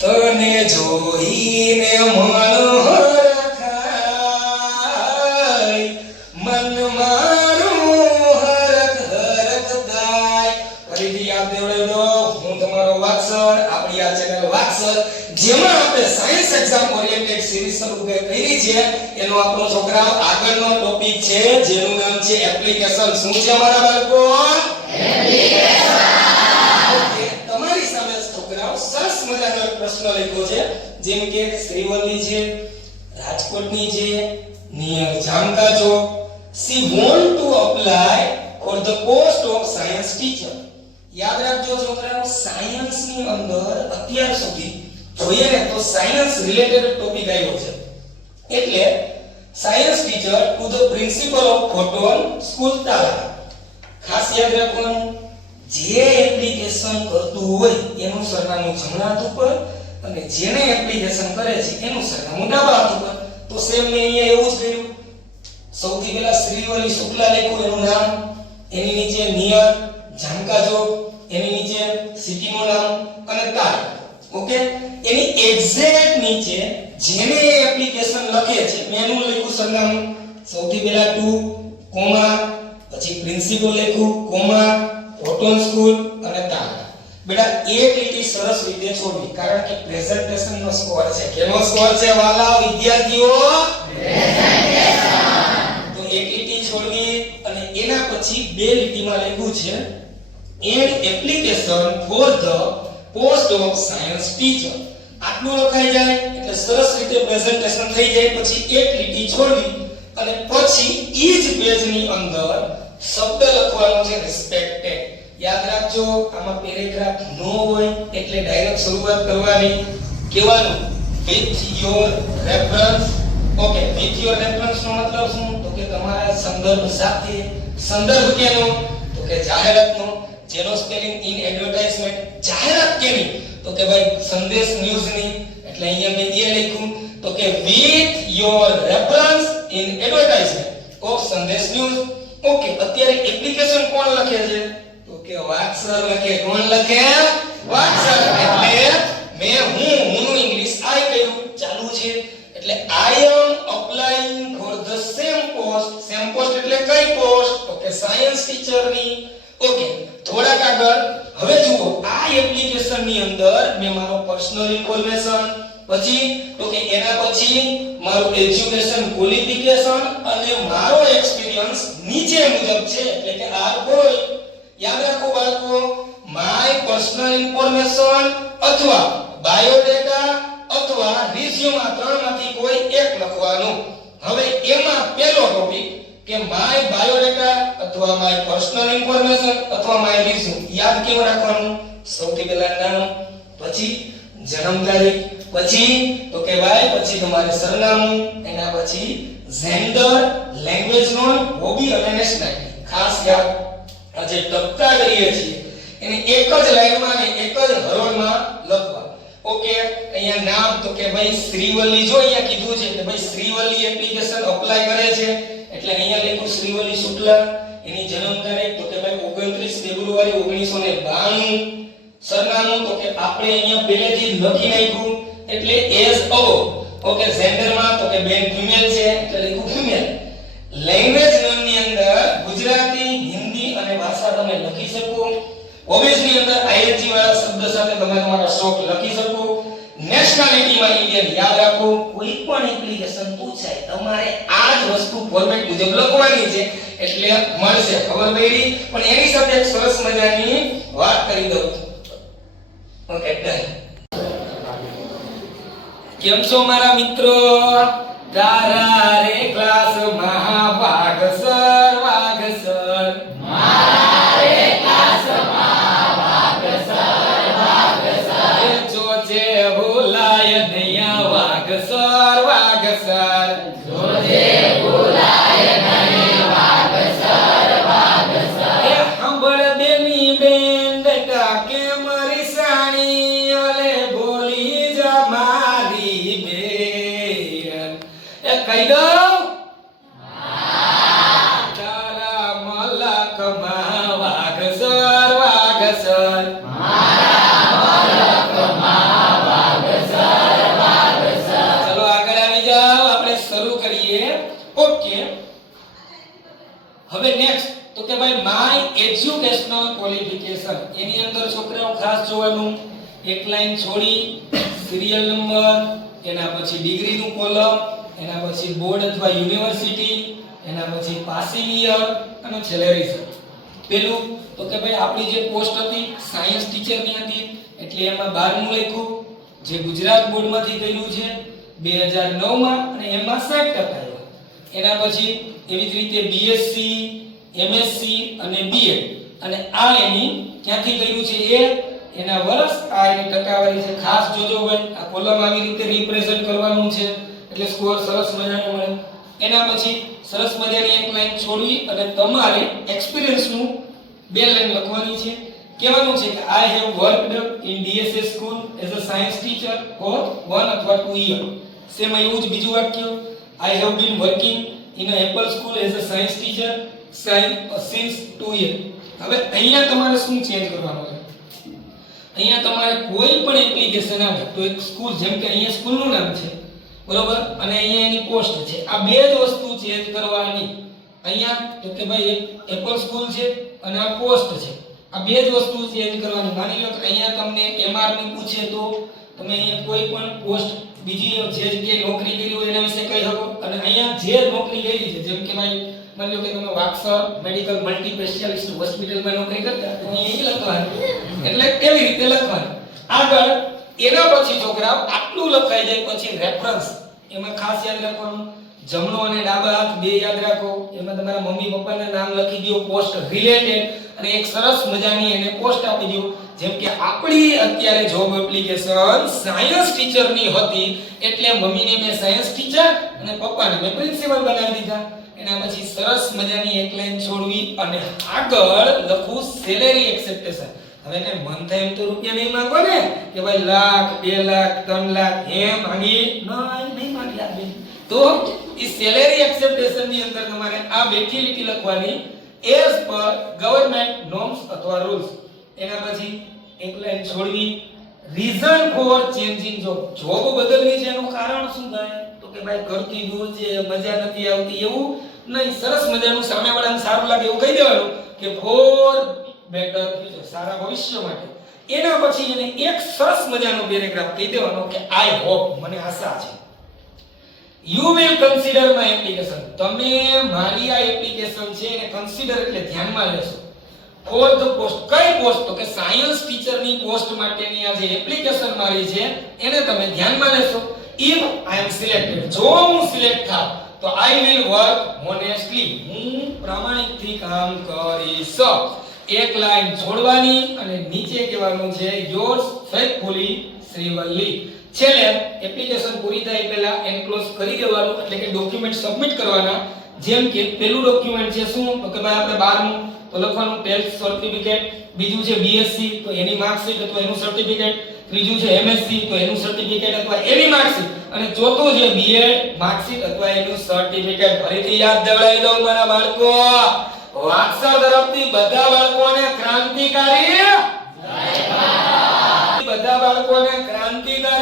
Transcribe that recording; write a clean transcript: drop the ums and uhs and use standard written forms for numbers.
તને જોઈને મન હરખાય, મન મારું હરખ હરખ થાય. ફરીથી યાદ દેવડાવજો, હું તમારો વાત્સલ, આપણી આ ચેનલ વાત્સલ, જેમાં આપણે સાયન્સ એક્ઝામ ઓરિએન્ટેડ સિરીઝ શરૂ કરી છે. એનો આપણો છોકરાઓ આગળનો ટોપિક છે જેનું નામ છે એપ્લિકેશન. શું છે અમારા બાળકો? તમારી સામે છોકરાઓ સરસ મજાનો પ્રશ્ન લખ્યો છે, જેમ કે શ્રીવલ્લી છે, રાજકોટની છે, near જામકાજો. She want to apply for the post of science teacher. યાદ રાખજો છોકરાઓ, સાયન્સ ની અંદર અત્યાર સુધી જોઈએ ને તો સાયન્સ રિલેટેડ ટોપિક આવ્યો છે. એટલે science teacher to the principal of Photon school તાલા. ખાસ યાદ રાખવાનું, જે એપ્લિકેશન કરતું હોય એનું સરનામું જમણા હાથ ઉપર અને જેને એપ્લિકેશન કરે છે એનું સરનામું ડાબા હાથ ઉપર. તો સેમ મેં અહીંયા એવું જ કર્યું. સૌથી પહેલા શ્રીવલ્લી શુક્લા લખ્યું એનું નામ, એની નીચે નિયર જામકાજો, એની નીચે સિટીનું નામ અને તારીખ. ઓકે, એની એક્ઝેક્ટ નીચે જેને એપ્લિકેશન લખે છે મેનું લખ્યું સરનામું. સૌથી પહેલા ટુ કોમા, પછી પ્રિન્સિપલ લખ્યું કોમા, ફોટોન સ્કૂલ અને તારીખ. બેટા એક લીટી સરસ રીતે છોડવી, કારણ કે પ્રેઝન્ટેશન નો સ્કોર છે. કેનો સ્કોર છે વાલા વિદ્યાર્થીઓ? પ્રેઝન્ટેશન. તો એક લીટી છોડવી અને એના પછી બે લીટીમાં લખ્યું છે ad application for the post of science teacher. આટલું લખાઈ જાય એટલે સરસ રીતે પ્રેઝન્ટેશન થઈ જાય. પછી એક લીટી છોડવી અને પછી ઈ જ પેજની અંદર શબ્દ લખવાનો છે રિસ્પેક્ટેડ. યાદ રાખજો, આમાં પેરેગ્રાફ નો હોય એટલે ડાયરેક્ટ શરૂઆત કરવાની. કહેવાનું with your reference. Okay, with your reference નો મતલબ શું? તો કે તમારા સંદર્ભ સાથે. સંદર્ભ કેનો? તો કે જાહેરાતનો. જેનો સ્પેલિંગ ઇન એડવર્ટાઇઝમેન્ટ. જાહેરાત કેની? તો કે ભાઈ સંદેશ ન્યૂઝની. એટલે અહીંયા મેં એ લખ્યું તો કે with your reference in advertisement of સંદેશ ન્યૂઝ. ઓકે, અત્યારે એપ્લિકેશન કોણ લખે છે? તો કે વાત્સલ લખે. કોણ લખે? વાત્સલ. એટલે મેં હુંનું ઇંગ્લિશ આઈ કહ્યું ચાલુ છે. એટલે I am applying for the same post. Same post એટલે કઈ પોસ્ટ? તો કે સાયન્સ ટીચરની. ઓકે, થોડાક આગળ હવે જુઓ, આ એપ્લિકેશન ની અંદર મેં મારો પર્સનલ ઇન્ફોર્મેશન, પછી તો કે એના પછી મારું એજ્યુકેશન ક્વોલિફિકેશન અને મારો એક્સપિરિયન્સ નીચે મુજબ છે. એટલે કે આ કોઈ યાદ રાખો બાળકો, માય પર્સનલ ઇન્ફોર્મેશન અથવા બાયોડેટા અથવા રિઝ્યુમ, આ ત્રણમાંથી કોઈ એક લખવાનું. હવે એમાં પહેલો ટોપિક કે માય બાયોડેટા અથવા માય પર્સનલ ઇન્ફોર્મેશન અથવા માય રિઝ્યુમ. યાદ કેવું રાખવાનું? સૌથી પહેલા નામ, પછી જન્મ તારીખ, પછી તો કે ભાઈ પછી તમારે સરનામું, એના પછી જેન્ડર, લેંગ્વેજ નોન, હોબી અને નેશનાલિટી. ખાસ યાદ, આજે ટપકા કરીએ છીએ એને એક જ લાઈનમાં અને એક જ હરોળમાં લખવા. ઓકે, અહીંયા નામ તો કે ભાઈ શ્રીવલ્લી, જો અહીંયા કીધું છે કે ભાઈ શ્રીવલ્લી એપ્લિકેશન અપ્લાય કરે છે એટલે અહીંયા લખ્યું શ્રીવલ્લી શુક્લા. એની જન્મ તારીખ તો કે ભાઈ 29 ફેબ્રુઆરી 1992. સરનામું તો કે આપણે અહીંયા પહેલેથી જ લખી નાખ્યું એટલે એઝ અબો. ઓકે, જેન્ડર માં તો કે બેન ફિમેલ છે એટલે લખ્યું ફિમેલ. લેંગ્વેજ ની અંદર ગુજરાતી, હિન્દી અને ભાષા તમે લખી શકો. હોબીઝ ની અંદર આઈએનજી વાળા શબ્દ સાથે તમે તમારા શોખ લખી શકો. નેશનાલિટી માં ઇન્ડિયન. યાદ રાખો, કોઈ પણ એપ્લિકેશન પૂછાય તમારે આ જ વસ્તુ ફોર્મેટ મુજબ લખવાની છે એટલે મળશે. ખબર પડી? પણ એની સાથે એક સરસ મજાની વાત કરી દઉં. Okay, done. કેમ છો મારા મિત્રો? તારા રે ક્લાસ માં વાઘ સર, વાઘ સર. મારા રે ક્લાસ માં વાઘ સર, વાઘ સર. જોજે ભૂલાય નૈયા વાઘ સર, વાઘ સર. જોજે ભૂલાય નહીં વાઘ સર, વાઘ સર. એ સાંભળ બેની બેન બેટા કેમ રીસાણી, ઓલે બોલી જા મારી બેન. એ કહી દઉં? હા. એજ્યુકેશનલ ક્વોલિફિકેશન એની અંદર છોકરાઓ ખાસ જોવાનું એક લાઈન છોડી સિરિયલ નંબર, એના પછી ડિગ્રીનું કોલમ, એના પછી બોર્ડ અથવા યુનિવર્સિટી, એના પછી પાસિંગ યર અને છેલ્લે રિઝલ્ટ. પેલું તો કે ભાઈ આપણી જે પોસ્ટ હતી સાયન્સ ટીચરની હતી એટલે એમાં 12મું લખ્યું જે ગુજરાત બોર્ડમાંથી કર્યું છે 2009 માં અને એમાં 60% આવ્યા. એના પછી એવી જ રીતે બીએસસી, એમએસસી અને બીએડ અને આ એની ક્યાંથી કર્યું છે એ એના વર્ષ આ એની ટકાવારી છે. ખાસ જોજો ભાઈ આ કોલમ આવી રીતે રિપ્રેઝન્ટ કરવાનું છે એટલે સ્કોર સરસ મજાનો મળે. એના પછી સરસ મજાની એક લાઈન છોડવી અને તમારે એક્સપિરિયન્સનું 2 લાઈન લખવાની છે. કહેવાનું છે કે I have worked in DSS school as a science teacher for 1 અથવા 2 યર. સેમ એવું જ બીજું વાક્ય I have been working in a apple school as a science teacher since 2 year. હવે અહીંયા તમારે શું ચેન્જ કરવાનું છે? અહીંયા તમારે કોઈ પણ એપ્લિકેશન આવે તો એક સ્કૂલ જેમ કે અહીંયા સ્કૂલનું નામ છે બરોબર અને અહીંયા એની પોસ્ટ છે, આ બે જ વસ્તુ ચેન્જ કરવાની. અહીંયા તો કે ભાઈ એક એપલ સ્કૂલ છે અને આ પોસ્ટ છે, આ બે જ વસ્તુ ચેન્જ કરવાની. માની લો કે અહીંયા તમને એમઆર ની પૂછે તો તમે અહીંયા કોઈ પણ પોસ્ટ બીજી જે જગ્યાએ નોકરી કરી હોય એના વિશે કહી શકો અને અહીંયા જે નોકરી કરી છે જેમ કે ભાઈ માની લો કે તમે વાક્સર મેડિકલ મલ્ટી સ્પેશિયાલિસ્ટ હોસ્પિટલમાં નોકરી કરતા તો અહીંયા લખવાનું એટલે કેવી રીતે લખવાનું. આગળ એના પછી છોકરા આટલું લખાઈ જાય પછી રેફરન્સ એમાં ખાસ યાદ રાખવાનું જમણો અને ડાબા હાથ બે યાદ રાખો. એમાં તમારા મમ્મી પપ્પાના નામ લખી દો પોસ્ટ રિલેટેડ અને એક સરસ મજાની એને પોસ્ટ આપી દો. જેમ કે આપણી અત્યારે જોબ એપ્લિકેશન સાયન્સ ટીચરની હતી એટલે મમ્મીને મેં સાયન્સ ટીચર અને પપ્પાને મેં પ્રિન્સિપલ બનાવી દીધા. એના પછી સરસ મજાની એક લાઈન છોડવી અને આગળ લખું સેલેરી એક્સેપ્ટેશન. હવે કે મન થાય એમ તો રૂપિયા નહીં માંગો ને કે ભાઈ લાખ 2 લાખ 3 લાખ એમ માંગી નહીં માંગી આપે તો એ સેલેરી એક્સેપ્ટેશન ની અંદર તમારે આ બેઠી લીટી લખવાની એઝ પર ગવર્નમેન્ટ નોર્મ્સ અથવા રૂલ્સ. એના પછી એક લાઈન છોડવી reason four changing job. Job બદલવી છે એનું કારણ શું થાય તો કે ભાઈ ઘરથી દૂર છે મજા નથી આવતી એવું નહીં, સરસ મજાનું સામેવાળાને સારું લાગે એવું કહી દેવાનું કે ફોર બેટર ફ્યુચર, સારા ભવિષ્ય માટે. એના પછી એને એક સરસ મજાનો પેરેગ્રાફ કહી દેવાનો કે આઈ હોપ, મને આશા છે you will consider my application, તમે મારી આ એપ્લિકેશન છે એને કન્સિડર એટલે ધ્યાનમાં લેશો ફોર ધ પોસ્ટ. કઈ પોસ્ટ તો કે સાયન્સ ટીચરની પોસ્ટ માટેની આ જે એપ્લિકેશન મારી છે એને તમે ધ્યાનમાં લેશો. ઇફ આઈ એમ સિલેક્ટેડ, જો હું સિલેક્ટ થાવ તો આઈ વિલ વર્ક હોનેસ્ટલી, હું પ્રામાણિકથી કામ કરીશ. એક લાઈન છોડવાની અને નીચે કહેવાનું છે યોર્સ ફેથફુલી શ્રીવલ્લી. છેલ્લે એપ્લિકેશન પૂરી થાય પહેલા એન્ક્લોઝ કરી દેવાનું એટલે કે ડોક્યુમેન્ટ સબમિટ કરવાના. જેમ કે પેલું ડોક્યુમેન્ટ છે શું તો કે ભાઈ આપણે 12મું તો લખવાનું 12th સર્ટિફિકેટ, બીજું છે બીએસસી તો એની માર્કશીટ અથવા એનું સર્ટિફિકેટ, ત્રીજું છે એમએસસી તો એનું સર્ટિફિકેટ અથવા એની માર્કશીટ અને ચોથું છે બીએડ માર્કશીટ અથવા એનું સર્ટિફિકેટ. ફરીથી યાદ દેવડાવી દઉં મારા બાળકો, વાત્સર તરફથી બધા બાળકોને ક્રાંતિકારી જય ભારત, બધા બાળકોને ક્રાંતિકારી